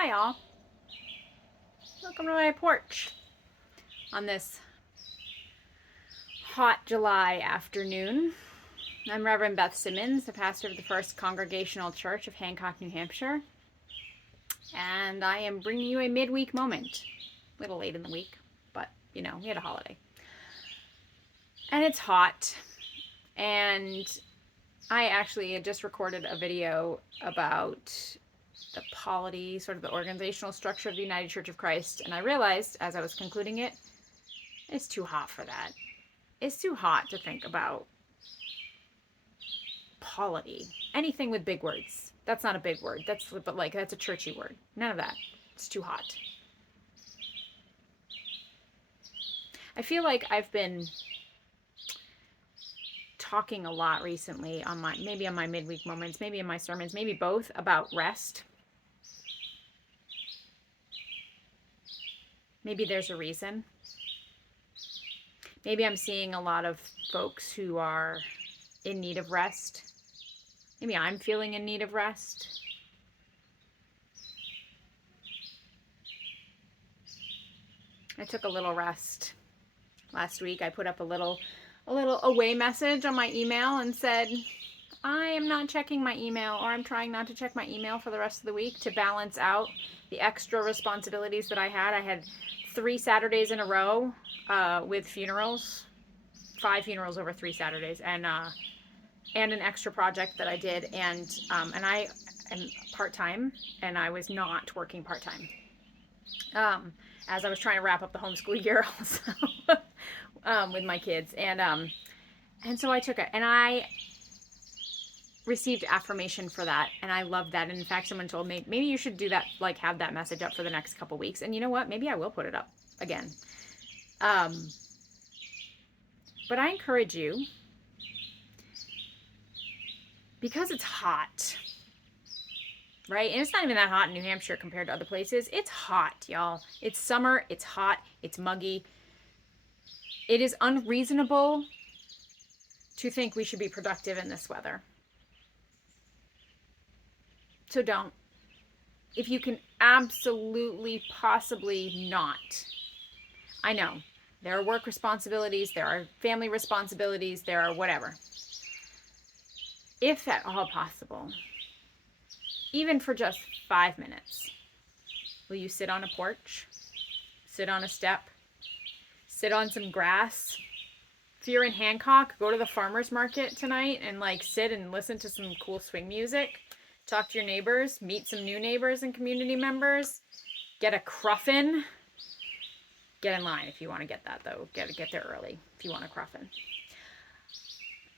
Hi all. Welcome to my porch on this hot July afternoon. I'm Reverend Beth Simmons, the pastor of the First Congregational Church of Hancock, New Hampshire, and I am bringing you a midweek moment. A little late in the week, but we had a holiday. And it's hot, and I actually had just recorded a video about the polity, sort of the organizational structure of the United Church of Christ, and I realized as I was concluding it, it's too hot for that. It's too hot to think about polity. Anything with big words. That's not a big word. That's a churchy word. None of that. It's too hot. I feel like I've been talking a lot recently on my midweek moments, maybe in my sermons, maybe both, about rest. Maybe there's a reason. Maybe I'm seeing a lot of folks who are in need of rest. Maybe I'm feeling in need of rest. I took a little rest last week. I put up a little away message on my email and said, I am not checking my email, or I'm trying not to check my email for the rest of the week to balance out the extra responsibilities that I had. I had 3 Saturdays in a row with funerals, 5 funerals over 3 Saturdays, and an extra project that I did, and I am part-time, and I was not working part-time as I was trying to wrap up the homeschool year also with my kids, and so I took it, and I received affirmation for that, and I loved that. And in fact, someone told me, maybe you should do that, like have that message up for the next couple weeks. And you know what? Maybe I will put it up again. But I encourage you, because it's hot, right? And it's not even that hot in New Hampshire compared to other places. It's hot, y'all. It's summer. It's hot. It's muggy. It is unreasonable to think we should be productive in this weather. So don't. If you can absolutely, possibly not. I know. There are work responsibilities. There are family responsibilities. There are whatever. If at all possible, even for just 5 minutes, will you sit on a porch? Sit on a step? Sit on some grass? If you're in Hancock, go to the farmer's market tonight and sit and listen to some cool swing music. Talk to your neighbors, meet some new neighbors and community members, get a cruffin. Get in line if you want to get that, though. Get there early if you want a cruffin.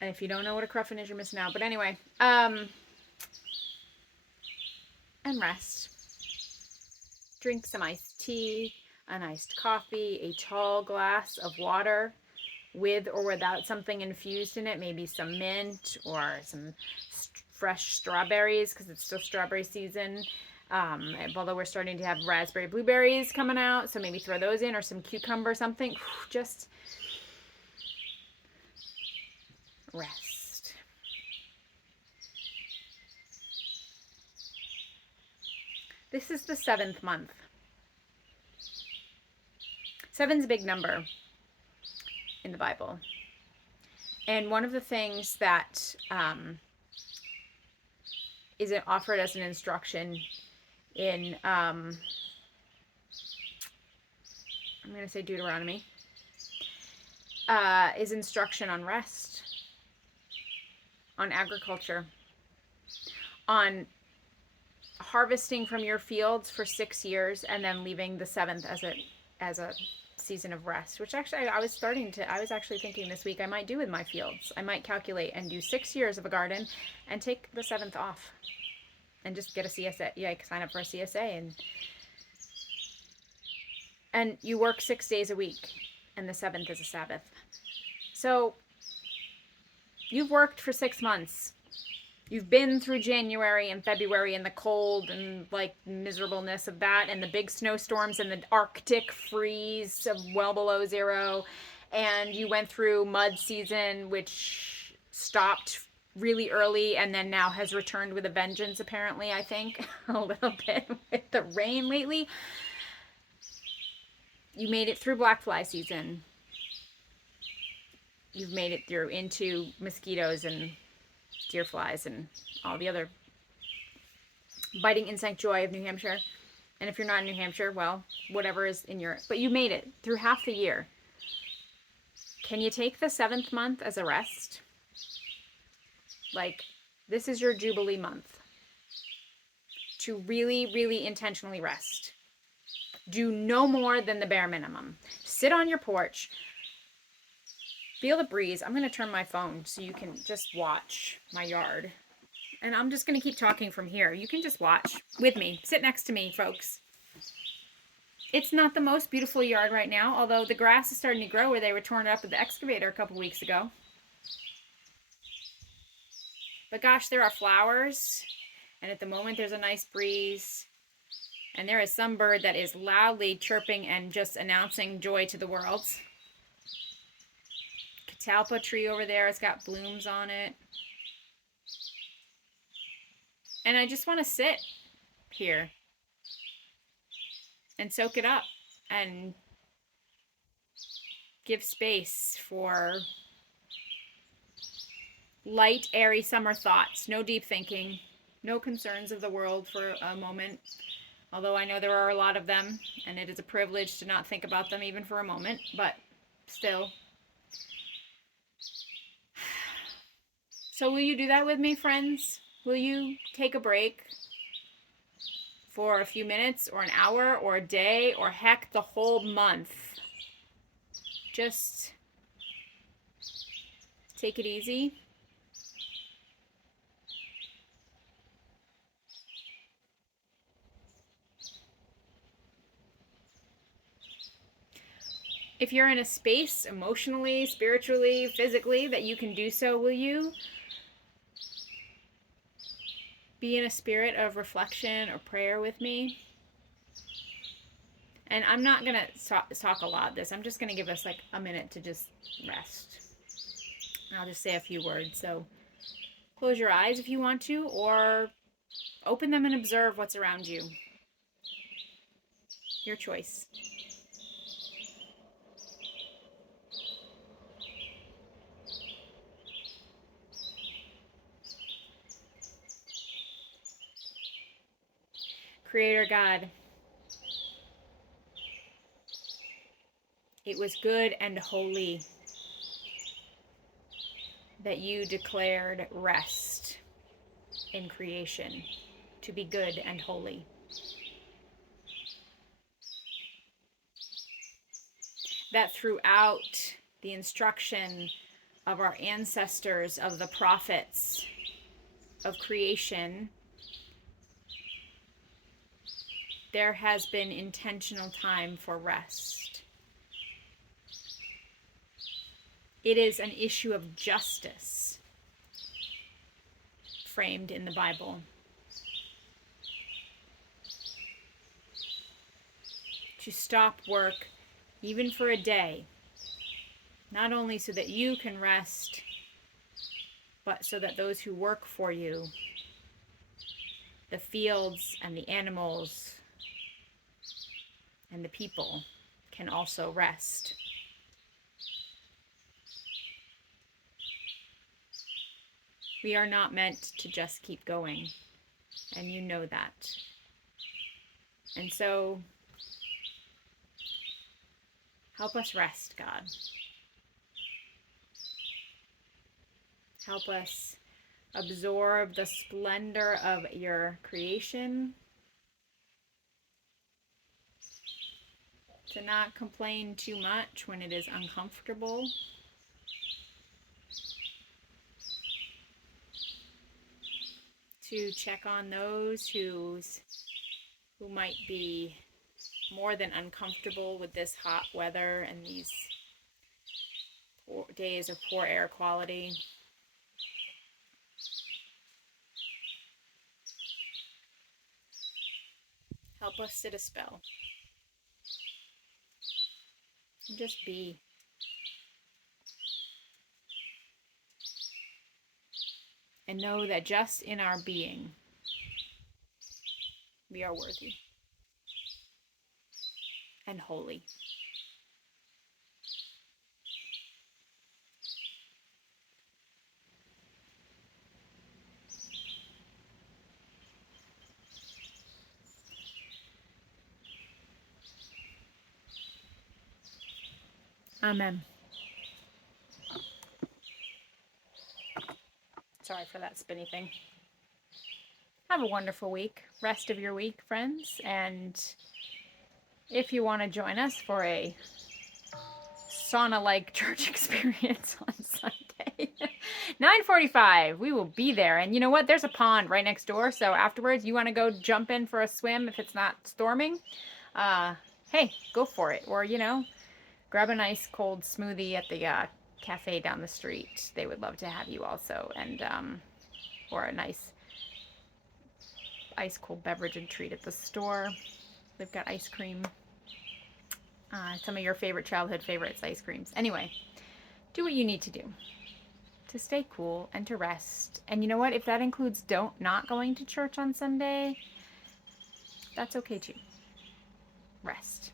And if you don't know what a cruffin is, you're missing out. But anyway, and rest. Drink some iced tea, an iced coffee, a tall glass of water with or without something infused in it, maybe some mint or some fresh strawberries, because it's still strawberry season. Although we're starting to have raspberry blueberries coming out, so maybe throw those in, or some cucumber, something. Just rest. This is the 7th month. 7's a big number in the Bible. And one of the things that is offered as an instruction in, I'm going to say Deuteronomy, is instruction on rest, on agriculture, on harvesting from your fields for 6 years and then leaving the 7th as a season of rest, which actually I was actually thinking this week I might do with my fields. I might calculate and do 6 years of a garden and take the 7th off and just get a CSA. Yeah, I can sign up for a CSA, and you work 6 days a week, and the 7th is a Sabbath. So you've worked for 6 months. You've been through January and February and the cold and miserableness of that, and the big snowstorms and the Arctic freeze of well below zero. And you went through mud season, which stopped really early and then now has returned with a vengeance, apparently, I think, a little bit with the rain lately. You made it through black fly season. You've made it through into mosquitoes and deer flies and all the other biting insect joy of New Hampshire. And if you're not in New Hampshire, well, whatever is in your... But you made it through half the year. Can you take the 7th month as a rest? Like, this is your Jubilee month. To really, really intentionally rest. Do no more than the bare minimum. Sit on your porch. Feel the breeze. I'm going to turn my phone so you can just watch my yard. And I'm just going to keep talking from here. You can just watch with me. Sit next to me, folks. It's not the most beautiful yard right now, although the grass is starting to grow where they were torn up with the excavator a couple weeks ago. But gosh, there are flowers. And at the moment, there's a nice breeze. And there is some bird that is loudly chirping and just announcing joy to the world. Catalpa tree over there has got blooms on it. And I just want to sit here and soak it up and give space for light, airy summer thoughts. No deep thinking, no concerns of the world for a moment. Although I know there are a lot of them, and it is a privilege to not think about them even for a moment, but still. So will you do that with me, friends? Will you take a break for a few minutes or an hour or a day or heck the whole month? Just take it easy. If you're in a space emotionally, spiritually, physically that you can do so, will you be in a spirit of reflection or prayer with me? And I'm not going to talk a lot of this. I'm just going to give us like a minute to just rest. I'll just say a few words. So close your eyes if you want to, or open them and observe what's around you. Your choice. Creator God, it was good and holy that you declared rest in creation to be good and holy. That throughout the instruction of our ancestors, of the prophets, of creation, there has been intentional time for rest. It is an issue of justice framed in the Bible. To stop work, even for a day, not only so that you can rest, but so that those who work for you, the fields and the animals and the people, can also rest. We are not meant to just keep going, and you know that. And so, help us rest, God. Help us absorb the splendor of your creation, to not complain too much when it is uncomfortable, to check on those who might be more than uncomfortable with this hot weather and these days of poor air quality. Help us sit a spell. And just be. and know that just in our being, we are worthy and holy. Amen. Sorry for that spinny thing. Have a wonderful week, rest of your week, friends. And if you want to join us for a sauna-like church experience on Sunday, 9:45, we will be there. And you know what? There's a pond right next door. So afterwards, you want to go jump in for a swim if it's not storming? Hey, go for it. Or, grab a nice cold smoothie at the cafe down the street. They would love to have you also. And, or a nice ice cold beverage and treat at the store. They've got ice cream. Some of your favorite childhood favorites, ice creams. Anyway, do what you need to do to stay cool and to rest. And you know what? If that includes not going to church on Sunday, that's okay too. Rest.